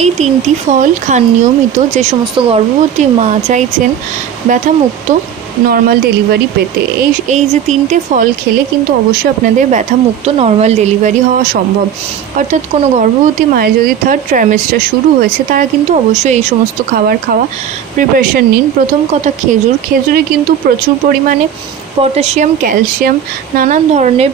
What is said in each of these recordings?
এই 3টি ফল খান নিয়মিত যে সমস্ত গর্ভবতী মা চাইছেন ব্যথামুক্ত নর্মাল ডেলিভারি পেতে। এই যে 3টে ফল খেলে কিন্তু অবশ্যই আপনাদের ব্যথামুক্ত নর্মাল ডেলিভারি হওয়া সম্ভব। অর্থাৎ কোনো গর্ভবতী মায়ের যদি 3rd ট্রাইমেস্টার শুরু হয়েছে তারা কিন্তু অবশ্যই এই সমস্ত খাবার খাওয়া প্রিপারেশন নিন। প্রথম কথা, খেজুরে কিন্তু প্রচুর পরিমাণে পটাশিয়াম, ক্যালসিয়াম, নানান ধরনের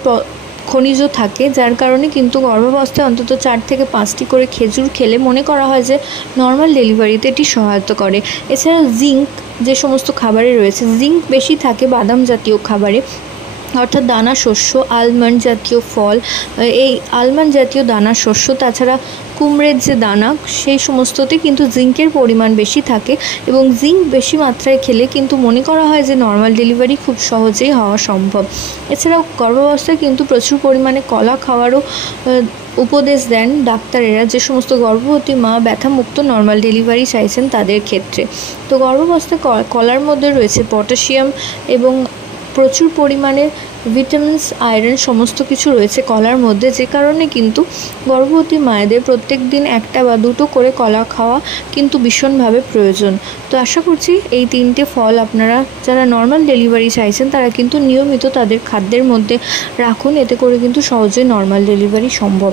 খনিজ থাকে, যার কারণে কিন্তু গর্ভাবস্থায় অন্তত 4 থেকে 5টি করে খেজুর খেলে মনে করা হয় যে নর্মাল ডেলিভারিতে এটি সহায়তা করে। এছাড়া জিঙ্ক যে সমস্ত খাবারে রয়েছে, জিঙ্ক বেশি থাকে বাদাম জাতীয় খাবারে, অর্থাৎ দানা শস্য, আলমন্ড জাতীয় ফল, এই আলমন্ড জাতীয় দানা শস্য, তাছাড়া কুমড়ের যে দানা, সেই সমস্ততে কিন্তু জিঙ্কের পরিমাণ বেশি থাকে এবং জিঙ্ক বেশি মাত্রায় খেলে কিন্তু মনে করা হয় যে নর্মাল ডেলিভারি খুব সহজেই হওয়া সম্ভব। এছাড়াও গর্ভাবস্থায় কিন্তু প্রচুর পরিমাণে কলা খাওয়ারও উপদেশ দেন ডাক্তারেরা, যে সমস্ত গর্ভবতী মা ব্যথামুক্ত নর্মাল ডেলিভারি চাইছেন তাদের ক্ষেত্রে। তো গর্ভাবস্থায় কলার মধ্যে রয়েছে পটাশিয়াম এবং প্রচুর পরিমাণে ভিটামিনস, আয়রন সমস্ত কিছু রয়েছে কলার মধ্যে, যে কারণে কিন্তু গর্ভবতী মায়েদের প্রত্যেক দিন 1টা বা 2টো করে কলা খাওয়া কিন্তু ভীষণভাবে প্রয়োজন। তো আশা করছি এই 3টে ফল আপনারা যারা নর্মাল ডেলিভারি চাইছেন তারা কিন্তু নিয়মিত তাদের খাদ্যের মধ্যে রাখুন, এতে করে কিন্তু সহজেই নর্মাল ডেলিভারি সম্ভব।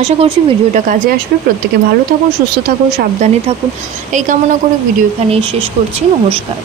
আশা করছি ভিডিওটা কাজে আসবে। প্রত্যেকে ভালো থাকুন, সুস্থ থাকুন, সাবধানে থাকুন এই কামনা করে ভিডিও এখানেই শেষ করছি। নমস্কার।